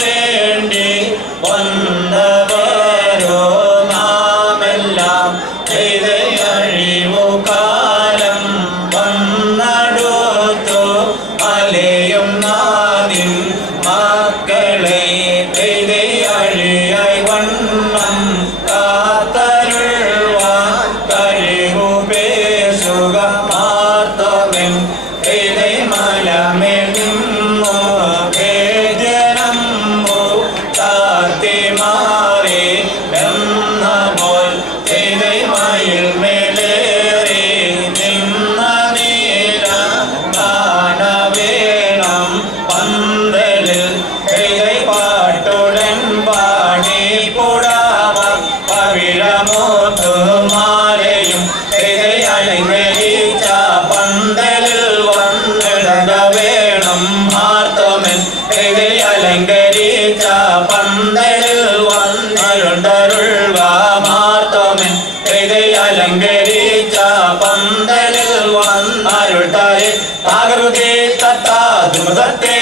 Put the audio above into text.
വേണ്ടി വന്നവരോ നാമെല്ലാം അഴിവുകാലം വന്നടുത്തു അലയും നാദിൻ മക്കളെ അഴിയായി വണ്ണം കാത്തരുൾവാൻ കഴിവു പേശുക മാർത്തവൻ മലമേൽ നിന്നു വേദനം താത്തി മാറി എന്ന പോൽ മയിൽ മേലേറി നിന്ന നീല കാണവേണം പന്തലിൽ പാട്ടുടൻ പാടി പുടാമ പവിഴമോത്തു മാലയും അലങ്കരിച്ച പന്തലിൽ വേണം മാർത്തമൻ അലങ്കരിച്ച പന്തലിൽ വന്നരുണ്ടരുൾവ മാർത്തമൻ അലങ്കരിച്ച പന്തലിൽ വന്നരുൾത്താരെ ആകൃതി തത്താ ദ്രുതത്തെ